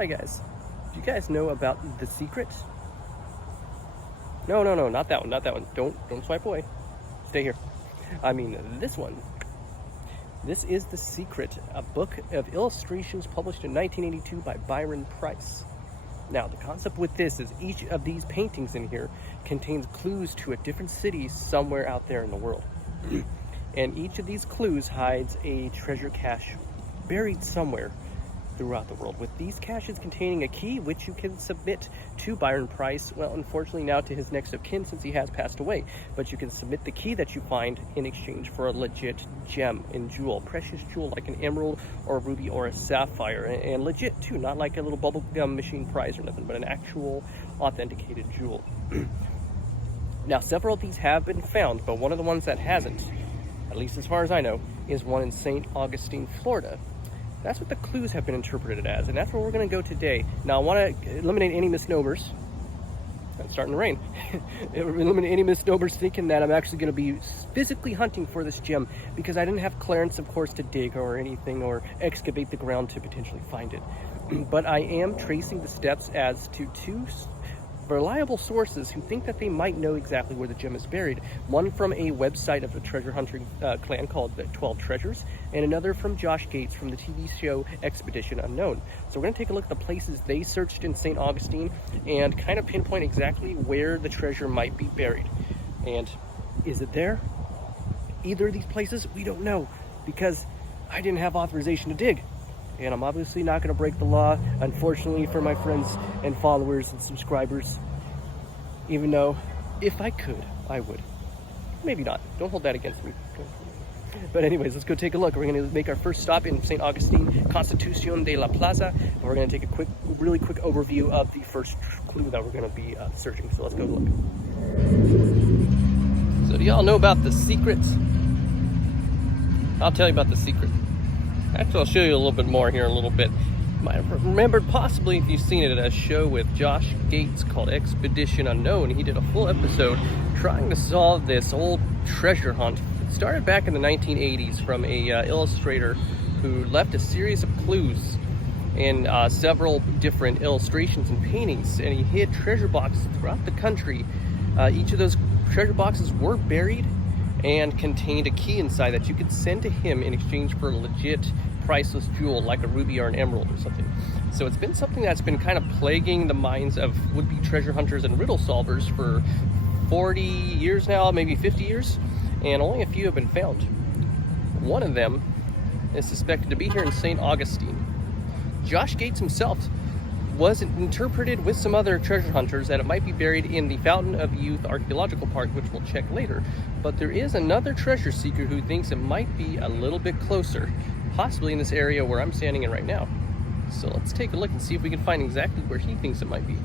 Hi guys, do you guys know about The Secret? No, not that one, Don't swipe away. Stay here. I mean, this one. This is The Secret, a book of illustrations published in 1982 by Byron Preiss. Now, the concept with this is each of these paintings in here contains clues to a different city somewhere out there in the world. And each of these clues hides a treasure cache buried somewhere throughout the world, with these caches containing a key which you can submit to Byron Preiss, well, unfortunately now to his next of kin since he has passed away, but you can submit the key that you find in exchange for a legit gem and jewel, precious jewel like an emerald or a ruby or a sapphire, and legit too, not like a little bubble gum machine prize or nothing, but an actual authenticated jewel. Now, several of these have been found, but one of the ones that hasn't, at least as far as I know, is one in St. Augustine, Florida. That's what the clues have been interpreted as, and that's where we're going to go today. Now, I want to eliminate any misnomers. It's starting to rain. Eliminate any misnomers thinking that I'm actually going to be physically hunting for this gem, because I didn't have clearance, of course, to dig or anything or excavate the ground to potentially find it. But I am tracing the steps as to two reliable sources who think that they might know exactly where the gem is buried. One from a website of a treasure hunting clan called the 12 Treasures, and another from Josh Gates from the TV show Expedition Unknown. So we're going to take a look at the places they searched in St. Augustine and kind of pinpoint exactly where the treasure might be buried. And is it there? Either of these places, we don't know, because I didn't have authorization to dig. And I'm obviously not going to break the law, unfortunately, for my friends and followers and subscribers. Even though, if I could, I would. Maybe not. Don't hold that against me. But anyways, let's go take a look. We're going to make our first stop in St. Augustine, Constitución de la Plaza. And we're going to take a really quick overview of the first clue that we're going to be searching. So let's go look. So do y'all know about The Secret? I'll tell you about The Secret. Actually, I'll show you a little bit more here in a little bit. You might have remembered, possibly, if you've seen it, at a show with Josh Gates called Expedition Unknown. He did a full episode trying to solve this old treasure hunt. It started back in the 1980s from a illustrator who left a series of clues in several different illustrations and paintings, and he hid treasure boxes throughout the country. Each of those treasure boxes were buried and contained a key inside that you could send to him in exchange for a legit priceless jewel like a ruby or an emerald or something. So it's been something that's been kind of plaguing the minds of would-be treasure hunters and riddle solvers for 40 years now, maybe 50 years, and only a few have been found. One of them is suspected to be here in St. Augustine. Josh Gates himself was interpreted with some other treasure hunters that it might be buried in the Fountain of Youth Archaeological Park, which we'll check later. But there is another treasure seeker who thinks it might be a little bit closer, possibly in this area where I'm standing in right now. So let's take a look and see if we can find exactly where he thinks it might be.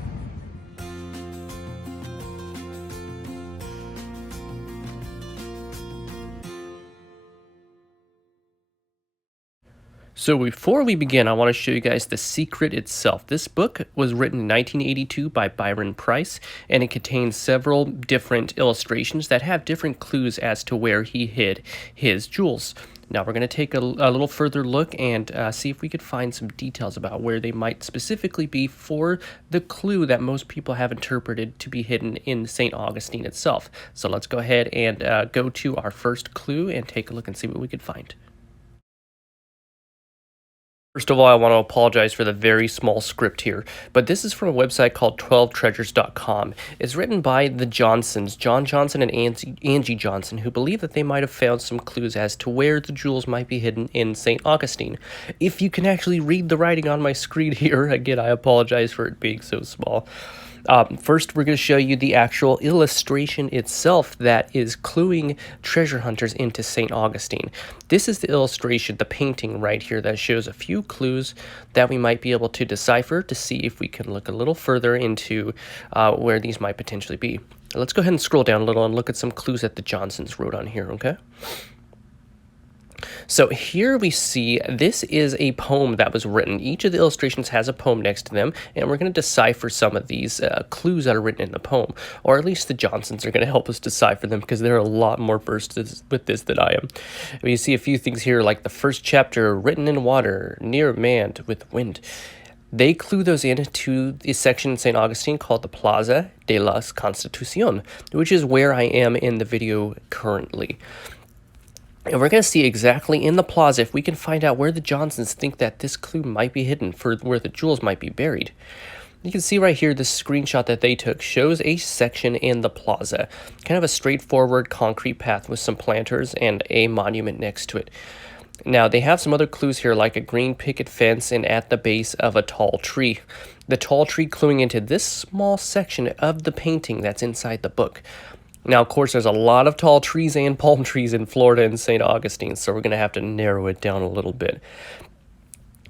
So before we begin, I want to show you guys The Secret itself. This book was written in 1982 by Byron Preiss, and it contains several different illustrations that have different clues as to where he hid his jewels. Now we're going to take a little further look and see if we could find some details about where they might specifically be for the clue that most people have interpreted to be hidden in St. Augustine itself. So let's go ahead and go to our first clue and take a look and see what we could find. First of all, I want to apologize for the very small script here, but this is from a website called 12treasures.com. It's written by the Johnsons, John Johnson and Angie Johnson, who believe that they might have found some clues as to where the jewels might be hidden in St. Augustine. If you can actually read the writing on my screen here, again, I apologize for it being so small. First, we're going to show you the actual illustration itself that is cluing treasure hunters into St. Augustine. This is the illustration, the painting right here, that shows a few clues that we might be able to decipher to see if we can look a little further into where these might potentially be. Let's go ahead and scroll down a little and look at some clues that the Johnsons wrote on here, okay? So here we see this is a poem that was written. Each of the illustrations has a poem next to them, and we're going to decipher some of these clues that are written in the poem, or at least the Johnsons are going to help us decipher them because they're a lot more versed with this than I am. You see a few things here like the first chapter, written in water, near manned with wind. They clue those into the section in St. Augustine called the Plaza de la Constitución, which is where I am in the video currently. And we're going to see exactly in the plaza if we can find out where the Johnsons think that this clue might be hidden, for where the jewels might be buried. You can see right here, this screenshot that they took shows a section in the plaza, kind of a straightforward concrete path with some planters and a monument next to it. Now, they have some other clues here, like a green picket fence and at the base of a tall tree. The tall tree cluing into this small section of the painting that's inside the book. Now, of course, there's a lot of tall trees and palm trees in Florida and St. Augustine, so we're going to have to narrow it down a little bit.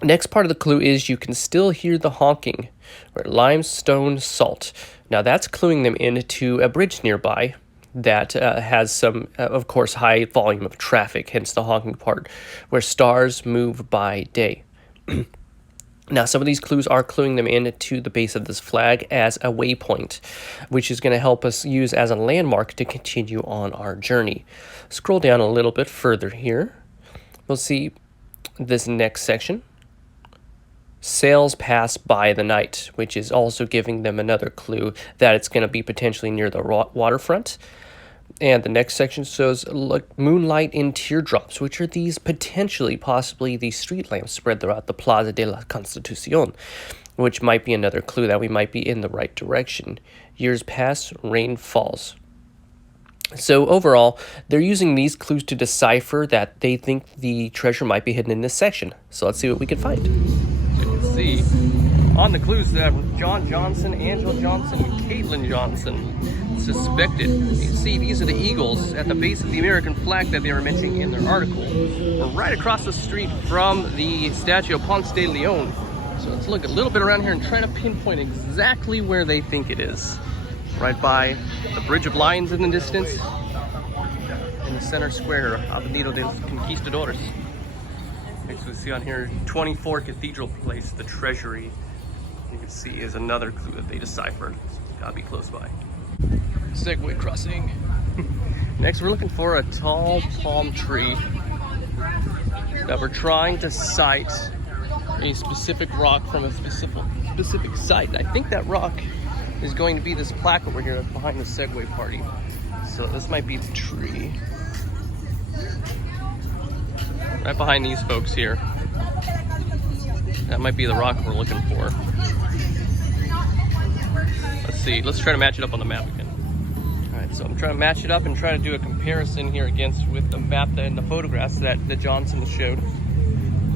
Next part of the clue is you can still hear the honking, or limestone salt. Now, that's cluing them into a bridge nearby that has some, of course, high volume of traffic, hence the honking part, where stars move by day. Now, some of these clues are cluing them into the base of this flag as a waypoint, which is going to help us use as a landmark to continue on our journey. Scroll down a little bit further here. We'll see this next section. Sails pass by the night, which is also giving them another clue that it's going to be potentially near the waterfront. And the next section shows moonlight in teardrops, which are these possibly these street lamps spread throughout the Plaza de la Constitución, which might be another clue that we might be in the right direction. Years pass, rain falls. So overall, they're using these clues to decipher that they think the treasure might be hidden in this section. So let's see what we can find. You can see on the clues that John Johnson, Angela Johnson, and Caitlin Johnson suspected. You see, these are the eagles at the base of the American flag that they were mentioning in their article. We're right across the street from the statue of Ponce de Leon. So let's look a little bit around here and try to pinpoint exactly where they think it is. Right by the Bridge of Lions in the distance, in the center square, Avenida de los Conquistadores. Next we see on here, 24 Cathedral Place, the Treasury. You can see is another clue that they deciphered. It's gotta be close by. Segway crossing. Next, we're looking for a tall palm tree that we're trying to cite a specific rock from a specific site. I think that rock is going to be this plaque over here behind the Segway party. So this might be the tree. Right behind these folks here. That might be the rock we're looking for. Let's see, let's try to match it up on the map again. Alright, so I'm trying to match it up and try to do a comparison here with the map and the photographs that the Johnsons showed.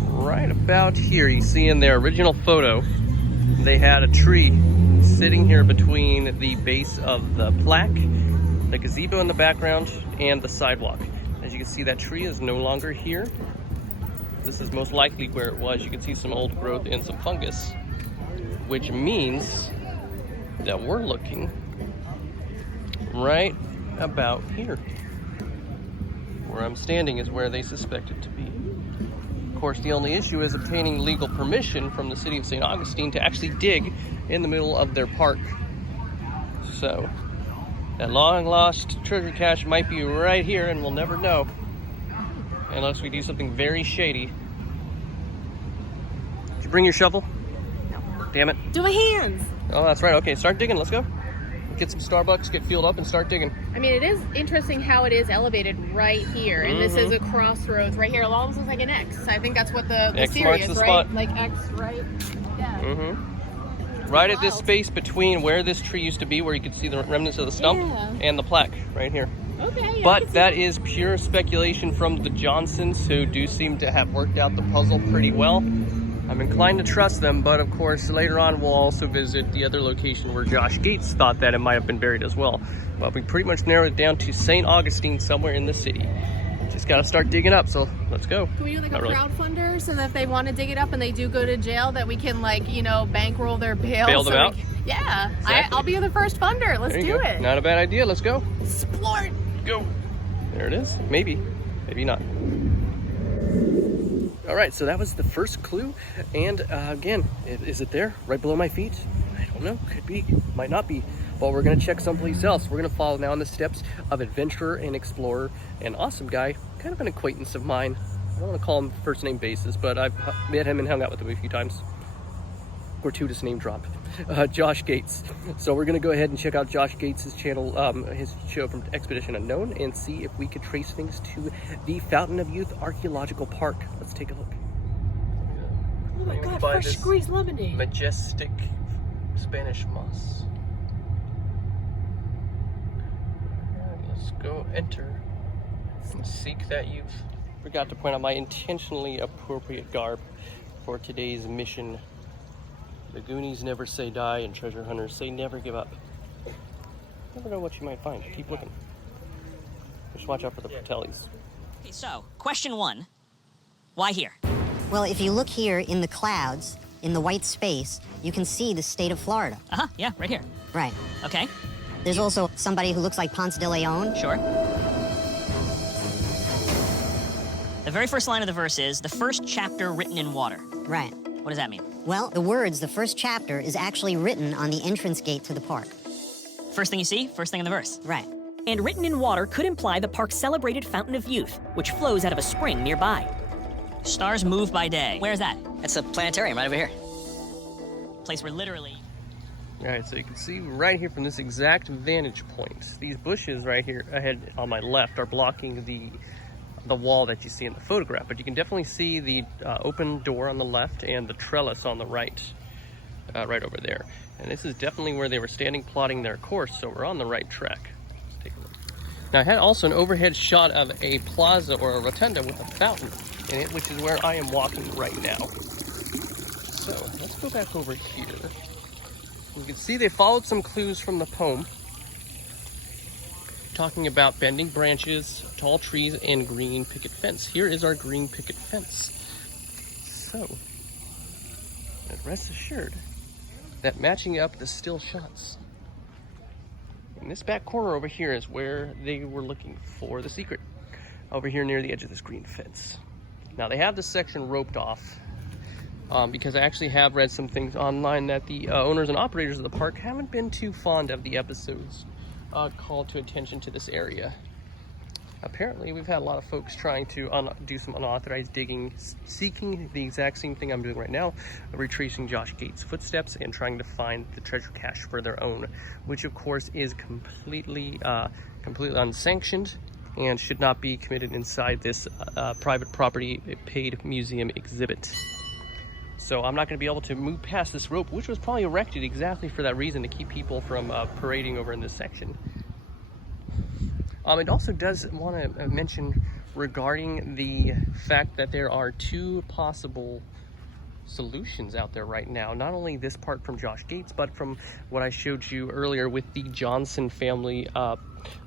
Right about here, you see in their original photo, they had a tree sitting here between the base of the plaque, the gazebo in the background, and the sidewalk. As you can see, that tree is no longer here. This is most likely where it was. You can see some old growth and some fungus, which means that we're looking right about here. Where I'm standing is where they suspect it to be. Of course, the only issue is obtaining legal permission from the city of St. Augustine to actually dig in the middle of their park. So, that long lost treasure cache might be right here and we'll never know. Unless we do something very shady. Did you bring your shovel? No. Damn it. Do my hands. Oh, that's right. Okay, start digging. Let's go. Get some Starbucks, get fueled up, and start digging. I mean, it is interesting how it is elevated right here. And this is a crossroads right here. It almost looks like an X. I think that's what the X theory marks is, the right? spot. Like X, right? Yeah. Right at this space between where this tree used to be, where you could see the remnants of the stump, and the plaque right here. Okay. But that is pure speculation from the Johnsons, who do seem to have worked out the puzzle pretty well. I'm inclined to trust them, but of course later on we'll also visit the other location where Josh Gates thought that it might have been buried as well. But we pretty much narrowed it down to St. Augustine, somewhere in the city. Just gotta start digging up, so let's go. Can we do like a crowdfunder so that if they want to dig it up and they do go to jail, that we can, like, you know, bankroll their bail? Bail them out? Yeah. Exactly. I'll be the first funder. Let's do it. Not a bad idea. Let's go. Explore. Go. There it is. Maybe. Maybe not. All right, so that was the first clue. And again, is it there right below my feet? I don't know. Could be. Might not be. But we're going to check someplace else. We're going to follow now in the steps of adventurer and explorer and awesome guy, kind of an acquaintance of mine. I don't want to call him first name basis, but I've met him and hung out with him a few times. gratuitous name drop, Josh Gates. So we're going to go ahead and check out Josh Gates' channel, his show from Expedition Unknown, and see if we could trace things to the Fountain of Youth Archaeological Park. Let's take a look. Oh my God, fresh squeezed lemonade. Majestic Spanish moss. Alright, let's go enter and seek that youth. Forgot to point out my intentionally appropriate garb for today's mission. The Goonies never say die, and treasure hunters say never give up. Never know what you might find. Keep looking. Just watch out for the Patellis. Okay, so, question 1. Why here? Well, if you look here in the clouds, in the white space, you can see the state of Florida. Uh-huh, yeah, right here. Right. Okay, There's also somebody who looks like Ponce de Leon. sure. The very first line of the verse is, the first chapter written in water. Right. What does that mean? Well, the words, the first chapter, is actually written on the entrance gate to the park. First thing you see, first thing in the verse. Right. And written in water could imply the park's celebrated Fountain of Youth, which flows out of a spring nearby. Stars move by day. Where's that? That's a planetarium right over here. Place where literally... Alright, so you can see right here from this exact vantage point, these bushes right here ahead on my left are blocking the wall that you see in the photograph, but you can definitely see the open door on the left and the trellis on the right, right over there. And this is definitely where they were standing plotting their course, so we're on the right track. Let's take a look. Now I had also an overhead shot of a plaza or a rotunda with a fountain in it, which is where I am walking right now. So let's go back over here. You can see they followed some clues from the poem, talking about bending branches, tall trees, and green picket fence. Here is our green picket fence. So, rest assured that matching up the still shots. In this back corner over here is where they were looking for the secret. Over here near the edge of this green fence. Now they have this section roped off because I actually have read some things online that the owners and operators of the park haven't been too fond of the episodes call to attention to this area. Apparently, we've had a lot of folks trying to do some unauthorized digging, seeking the exact same thing I'm doing right now, retracing Josh Gates' footsteps and trying to find the treasure cache for their own, which of course is completely unsanctioned and should not be committed inside this private property paid museum exhibit. So I'm not going to be able to move past this rope, which was probably erected exactly for that reason, to keep people from parading over in this section. It also does want to mention regarding the fact that there are two possible solutions out there right now. Not only this part from Josh Gates, but from what I showed you earlier with the Johnson family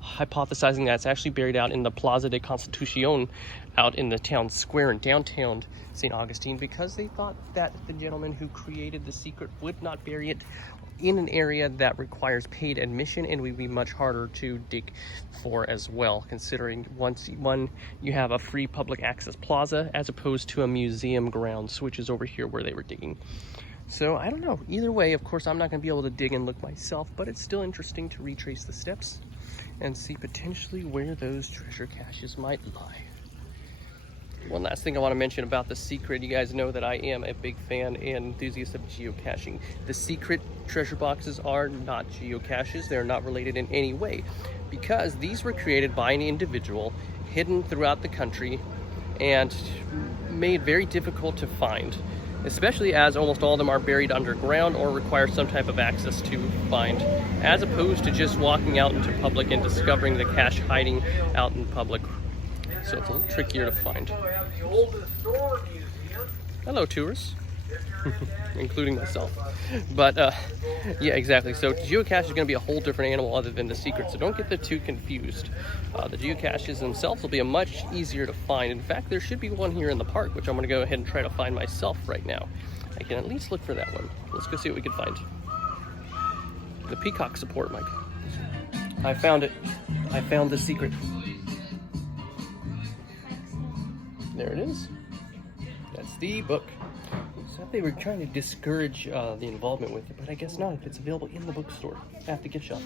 hypothesizing that it's actually buried out in the Plaza de Constitucion out in the town square in downtown St. Augustine, because they thought that the gentleman who created the secret would not bury it in an area that requires paid admission and would be much harder to dig for as well, considering one you have a free public access plaza as opposed to a museum grounds, which is over here where they were digging. So I don't know. Either way, of course, I'm not going to be able to dig and look myself, but it's still interesting to retrace the steps and see potentially where those treasure caches might lie. One last thing I want to mention about The Secret. You guys know that I am a big fan and enthusiast of geocaching. The Secret treasure boxes are not geocaches. They're not related in any way, because these were created by an individual, hidden throughout the country, and made very difficult to find, especially as almost all of them are buried underground or require some type of access to find, as opposed to just walking out into public and discovering the cache hiding out in public. So it's a little trickier to find. Hello, tourists. Including myself. But, yeah, exactly. So geocache is going to be a whole different animal other than The Secret, so don't get the two confused. The geocaches themselves will be a much easier to find. In fact, there should be one here in the park, which I'm going to go ahead and try to find myself right now. I can at least look for that one. Let's go see what we can find. The peacock support, Mike. I found it. I found The Secret. There it is. That's the book. So they were trying to discourage the involvement with it, but I guess not if it's available in the bookstore at the gift shop.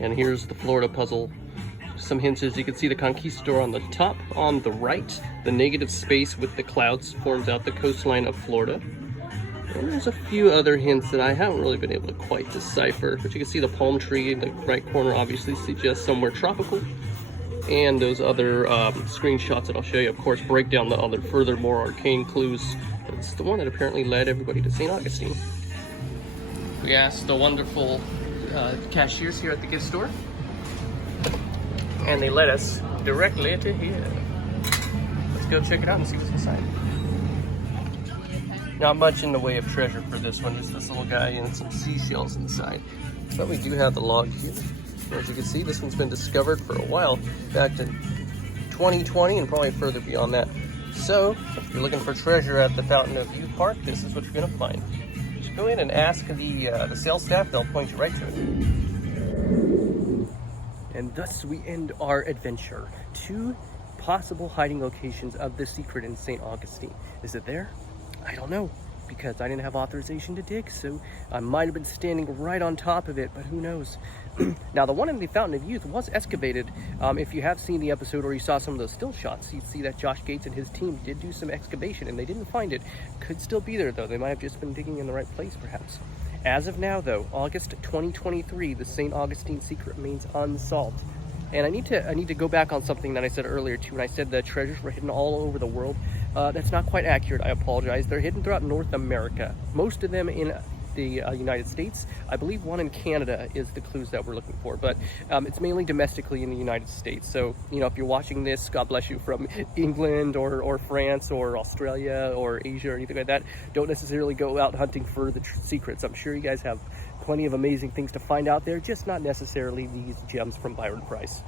And here's the Florida puzzle. Some hints as you can see the conquistador on the top. On the right, the negative space with the clouds forms out the coastline of Florida. And there's a few other hints that I haven't really been able to quite decipher, but you can see the palm tree in the right corner obviously suggests somewhere tropical. And those other screenshots that I'll show you, of course, break down the other further more arcane clues. It's the one that apparently led everybody to St. Augustine. We asked the wonderful cashiers here at the gift store, and they led us directly to here. Let's go check it out and see what's inside. Not much in the way of treasure for this one, just this little guy and some seashells inside. But we do have the log here. As you can see, this one's been discovered for a while, back to 2020 and probably further beyond that. So, if you're looking for treasure at the Fountain of Youth Park, this is what you're going to find. Just go in and ask the sales staff, they'll point you right to it. And thus we end our adventure. 2 possible hiding locations of the secret in St. Augustine. Is it there? I don't know, because I didn't have authorization to dig, so I might have been standing right on top of it, but who knows. Now, the one in the Fountain of Youth was excavated. If you have seen the episode or you saw some of those still shots, you'd see that Josh Gates and his team did do some excavation, and they didn't find it. Could still be there, though. They might have just been digging in the right place, perhaps. As of now, though, August 2023, the St. Augustine secret remains unsolved. And I need to go back on something that I said earlier, too, when I said the treasures were hidden all over the world. That's not quite accurate, I apologize. They're hidden throughout North America. Most of them in the United States. I believe one in Canada is the clues that we're looking for, but it's mainly domestically in the United States. So, you know, if you're watching this, God bless you, from England or France or Australia or Asia or anything like that, don't necessarily go out hunting for the secrets. I'm sure you guys have plenty of amazing things to find out there, just not necessarily these gems from Byron Preiss.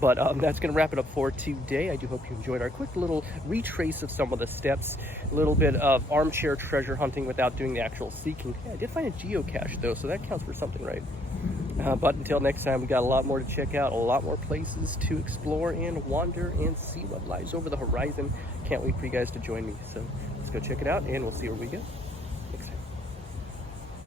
But that's going to wrap it up for today. I do hope you enjoyed our quick little retrace of some of the steps, a little bit of armchair treasure hunting without doing the actual seeking. Yeah, I did find a geocache though, so that counts for something, right? But until next time, we got a lot more to check out, a lot more places to explore and wander and see what lies over the horizon. Can't wait for you guys to join me. So let's go check it out, and we'll see where we go next time.